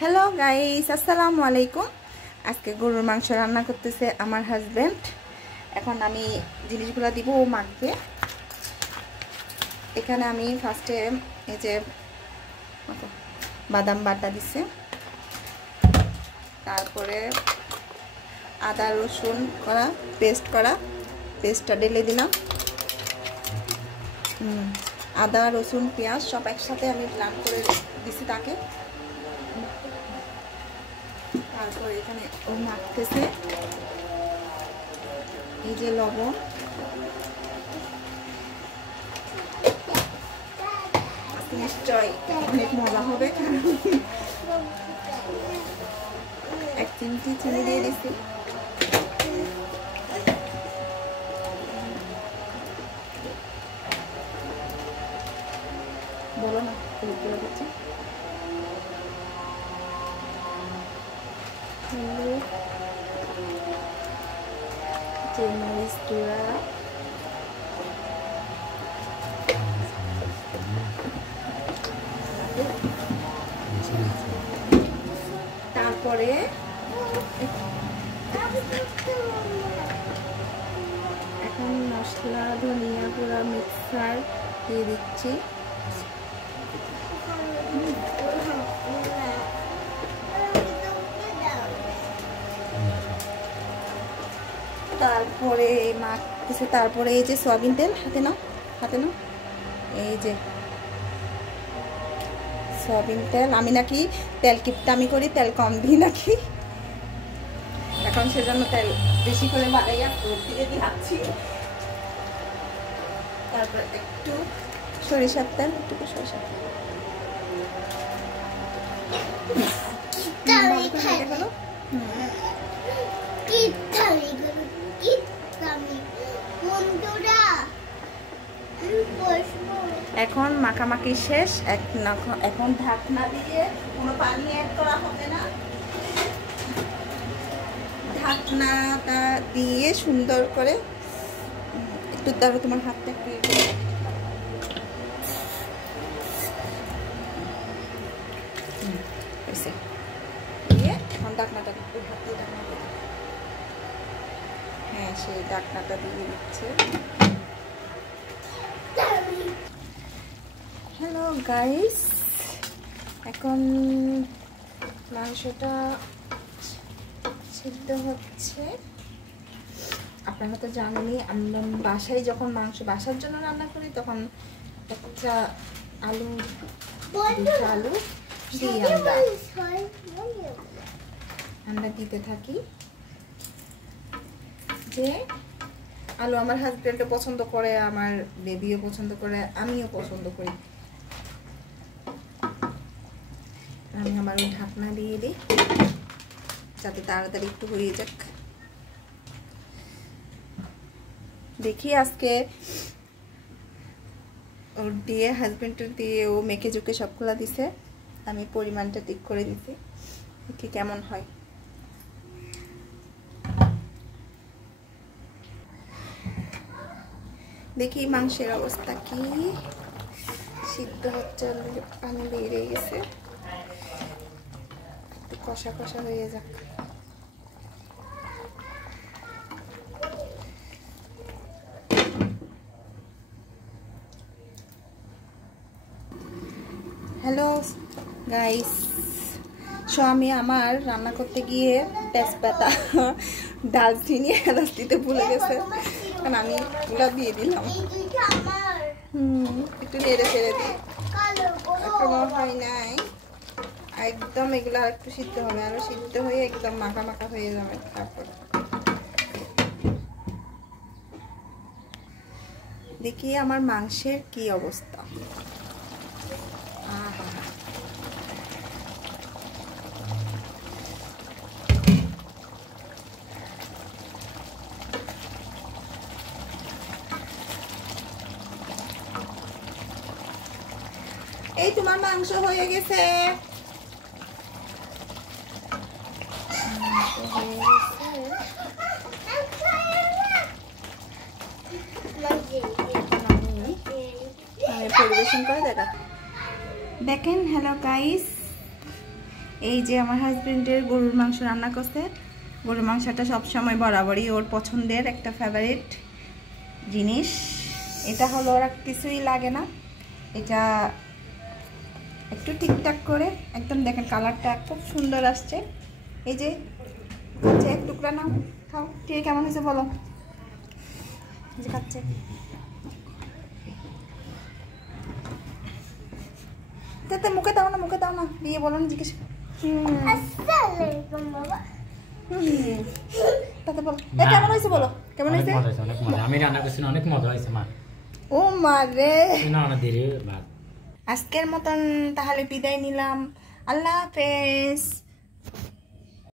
Hello guys, আসসালামু আলাইকুম। আজকে গরুর মাংস রান্না করতেছে আমার হাজবেন্ড। এখন আমি জিনিসগুলো দিব ও মাখবে। এখানে আমি ফার্স্টে এই যে বাদাম বাটা দিছে, তারপরে আদা রসুন পেস্টটা ঢেলে দিলাম। আদা রসুন পেঁয়াজ সব একসাথে আমি ব্লেন্ড করে দিছি তাকে। তারপর এখানে ও মাখতেছে, এই যে লবণ, নিশ্চয় অনেক মজা হবে। 1 চিমটি চিনি দিয়ে দিচ্ছি। বলো না হচ্ছে মরিচ গুঁড়া, তারপরে এখন মশলা ধনিয়া গুঁড়া মিক্সার দিয়ে দিচ্ছি। তারপরে মাখতেছে, তারপরে এই যে সয়াবিন তেল হাতে নাও, এই যে সয়াবিন তেল। আমি নাকি তেল কিপটামি করি, তেল কম দিই নাকি, এখন সেজন্য তেল বেশি করে বাড়াইয়া দিয়ে দিচ্ছি। তারপর একটু সরিষার তেল, এখন মাখামাখি শেষ। এখন ঢাকনা দিয়ে, কোনো পানি অ্যাড করা হবে না, ঢাকনাটা দিয়ে সুন্দর করে একটু দাঁড়ো, তোমার হাতটা একটু দিয়ে এখন ঢাকনাটা একটু হাতে, হ্যাঁ সেই ঢাকনাটা দিয়ে দিচ্ছে। হ্যালো গাইস, এখন মাংসটা সিদ্ধ হচ্ছে। আপনারা তো জানেনই, আমরা বাসায় যখন মাংস বাসার জন্য রান্না করি তখন একটা আলু, দুটো আলু আমরা দিতে থাকি। যে আলু আমার হাজবেন্ডও পছন্দ করে, আমার বেবিও পছন্দ করে, আমিও পছন্দ করি। আমি আমার ওই ঢাকনা দিয়ে দিই যাতে তাড়াতাড়ি একটু হয়ে যাক। দেখি আজকে ওর দিয়ে, হাজবেন্ডের দিয়ে ও মেখে জুকে সবগুলা দিছে, আমি পরিমাণটা ঠিক করে দিছি, দেখি কেমন হয়। দেখি মাংসের অবস্থা কি, সিদ্ধ হচ্ছে, পানি বেরিয়ে গেছে, একটু কষা কষা হয়ে যাক। হ্যালো গাইস, সো আমি আমার রান্না করতে গিয়ে তেজপাতা, দালচিনি, এলাচ দিতে ভুলে গেছে, কারণ আমি এগুলো দিয়ে দিলাম। একটু নেড়ে ছেড়ে দিই, এখনো হয় নাই একদম, এগুলো আর একটু সিদ্ধ হবে, আরো সিদ্ধ হয়ে একদম মাখা মাখা হয়ে যাবে। তারপর দেখি আমার মাংসের কি অবস্থা। এই তোমার মাংস হয়ে গেছে, পরিবেশন করে দেখা। দেখেন, হ্যালো গাইস, এই যে আমার হাজবেন্ডের গরুর মাংস রান্না করছে। গরুর মাংসটা সবসময় বরাবরই ওর পছন্দের একটা ফেভারিট জিনিস। এটা হলো ওর কিছুই লাগে না, এটা একটু ঠিকঠাক করে একদম দেখেন কালারটা খুব সুন্দর আসছে। এই যে খাচ্ছে, এক টুকরা নাও, খাও। ঠিক কেমন হয়েছে বলো? যে খাচ্ছে, মুখে দাও না, মুখে দাও না, দিয়ে বলো না, জিজ্ঞেস। তাতে বলো কেমন হয়েছে, বলো কেমন হয়েছে। আমি রান্না করছি, অনেক মজা হয়েছে মা। ও মা রে, দেরি। আজকের মতন তাহলে বিদায় নিলাম। আল্লাহ হাফেজ।